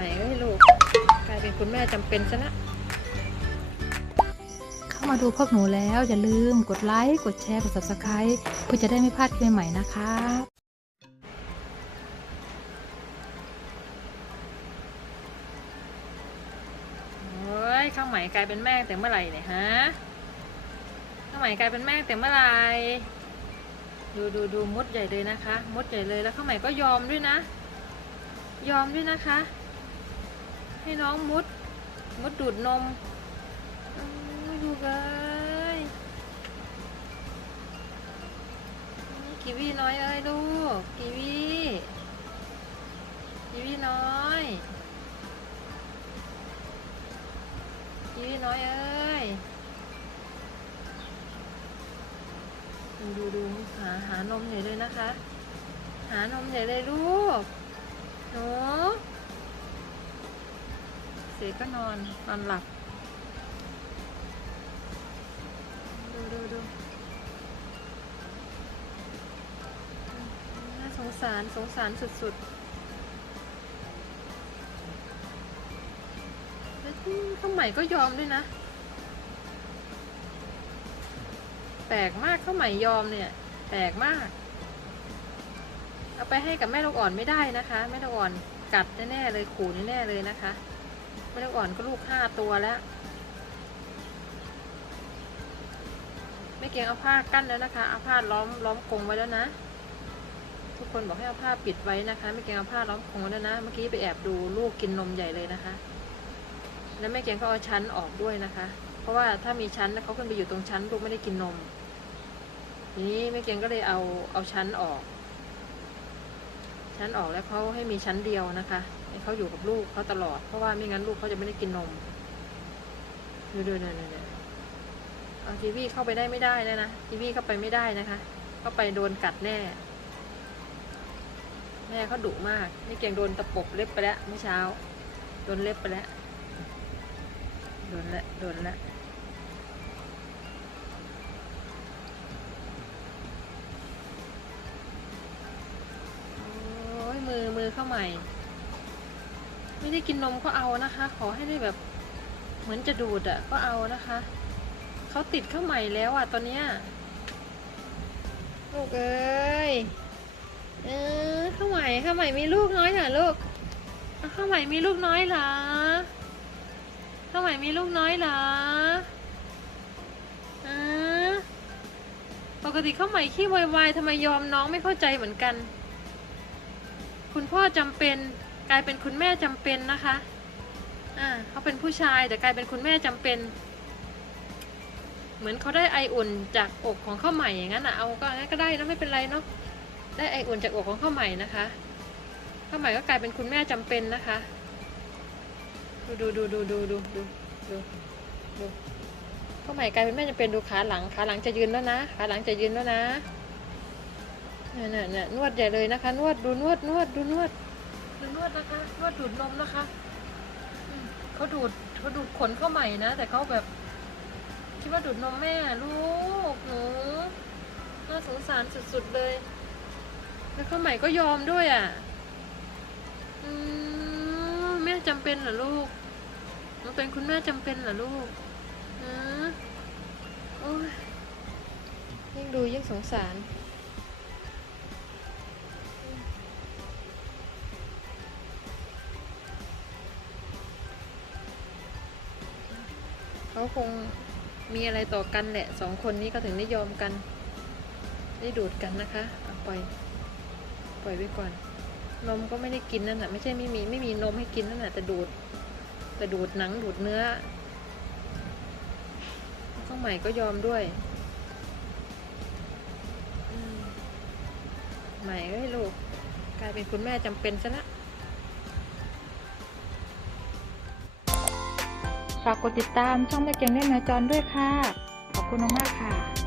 ม่เอ้ยลูกกลายเป็นคุณแม่จำเป็นซะละเข้ามาดูพวกหนูแล้ว อย่าลืมกดไลค์กดแชร์กด subscribe เพื่อจะได้ไม่พลาดคลิปใหม่ๆนะคะโอ้ยข้าวไหม่กลายเป็นแม่แต่เมื่อไหร่เนี่ยฮะข้าวไหม่กลายเป็นแม่แต่เมื่อไหร่ดูดูดูมดใหญ่เลยนะคะ มดใหญ่เลยแล้วข้าวไหม่ก็ยอมด้วยนะ ยอมด้วยนะคะ ให้น้องมุด มุดดูดนมดูเลยกีวีน้อยเอ้ยลูกกีวีกีวีน้อยกีวีน้อยเอ้ยดูดูดูหาหานมใหญ่เลยนะคะ หานมใหญ่เลยลูกหนู เสกก็นอนนอนหลับ ดูดูดูน่าสงสารสงสารสุดๆแล้วข้าวใหม่ก็ยอมด้วยนะ แปลกมากข้าวใหม่ยอมเนี่ย แปลกมาก เอาไปให้กับแม่ลูกอ่อนไม่ได้นะคะ แม่ลูกอ่อนกัดแน่ๆเลยขู่แน่ๆเลยนะคะ แม่ลูกอ่อนก็ลูกห้าตัวแล้ว ไม่เกียงเอาผ้ากั้นแล้วนะคะ เอาผ้าล้อมล้อมกรงไว้แล้วนะ ทุกคนบอกให้เอาผ้าปิดไว้นะคะ ไม่เกียงเอาผ้าล้อมกรงไว้แล้วนะ เมื่อกี้ไปแอบดูลูกกินนมใหญ่เลยนะคะ แล้วแม่เกียงก็เอาชั้นออกด้วยนะคะ เพราะว่าถ้ามีชั้นแล้วเขาขึ้นไปอยู่ตรงชั้นลูกไม่ได้กินนม ทีนี้แม่เกียงก็เลยเอาเอาชั้นออก ชั้นออกแล้วเขาให้มีชั้นเดียวนะคะให้เขาอยู่กับลูกเขาตลอด เพราะว่าไม่งั้นลูกเขาจะไม่ได้กินนมดูดูเนี่ยเนี่ยเนี่ยเอาทีวีเข้าไปได้ไม่ได้แล้วนะทีวีเข้าไปไม่ได้นะคะ เข้าไปโดนกัดแน่ แม่เขาดุมากนี่เกียงโดนตะปบเล็บไปแล้วเมื่อเช้า โดนเล็บไปแล้ว โดนละโดนละ ข้าใหม่ ไม่ได้กินนมก็เอานะคะ ขอให้ได้แบบเหมือนจะดูดอะ่ะก็เอานะคะเขาติดเข้าใหม่แล้วอะ่ะตอนเนี้ยลูกเอ้ยเออเข้าใหม่เข้าใหม่มีลูกน้อยเหรอลูกเข้าใหม่มีลูกน้อยเหรอเข้าใหม่มีลูกน้อยเหรออ่าปกติเข้าใหม่ขี้วายๆทำไมยอมน้องไม่เข้าใจเหมือนกัน คุณพ่อจำเป็นกลายเป็นคุณแม่จำเป็นนะคะอ่าเขาเป็นผู้ชายแต่กลายเป็นคุณแม่จำเป็น เหมือนเขาได้ไออุ่นจากอกของข้าวใหม่อย่างนั้นอะเอาก็งั้นก็ได้นะไม่เป็นไรเนาะได้ไออุ่นจากอกของข้าวใหม่นะคะข้าวใหม่ก็กลายเป็นคุณแม่จำเป็นนะคะ ดูดูดูดูดูดูดูดูดูข้าวใหม่กลายเป็นแม่จำเป็นดูขาหลังขาหลังจะยืนแล้วนะขาหลังจะยืนแล้วนะ เนี่ยเนี่ยเนี่ยนวดใหญ่เลยนะคะ นวดดูนวดนวดดูนวดดูนวดนะคะนวดดูดนมนะคะเขาดูดเขาดูดขนเข้าใหม่นะแต่เขาแบบคิดว่าดูดนมแม่ลูกหนูน่าสงสารสุดๆเลย แล้วเข้าใหม่ก็ยอมด้วยอะแม่จำเป็นเหรอลูกมันเป็นคุณแม่จำเป็นเหรอลูกอืมโอ้ยยิ่งดูยิ่งสงสาร เขาคงมีอะไรต่อกันแหละสองคนนี้ก็ถึงได้ยอมกัน ได้ดูดกันนะคะเอาปล่อยปล่อยไว้ก่อน นมก็ไม่ได้กินนั่นแหะไม่ใช่ไม่มีไม่มีนมให้กินนั่นแหะแต่ดูดแต่ดูดหนังดูดเนื้อข้าวใหม่ก็ยอมด้วยใหม่เอ้ยลูกกลายเป็นคุณแม่จำเป็นซะละ ฝากกดติดตามช่องแม่เกียงเล่นนาจรด้วยค่ะ ขอบคุณมากๆค่ะ